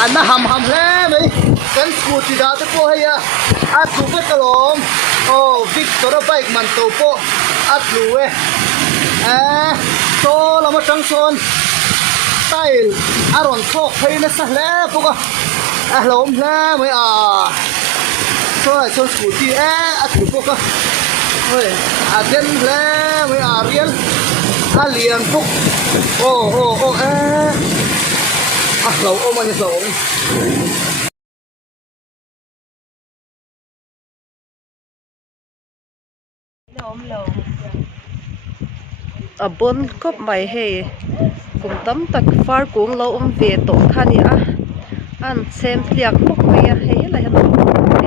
anh nó hầm thế mấy cái cụt thì đã tới po hay à tụ cái cái lồng Victor bike man tụ po lù ấy to là một trăng son style ron thok hay nó sạch lẽ po cái lồng thế mấy thôi cho cụt thì tụ po cái thôi tiền lẽ mấy riêng liền po lẩu ôm anh lẩu bon kop mai he kum tam tak far kung lo về tổ khani an sem tliak mok mai he la hen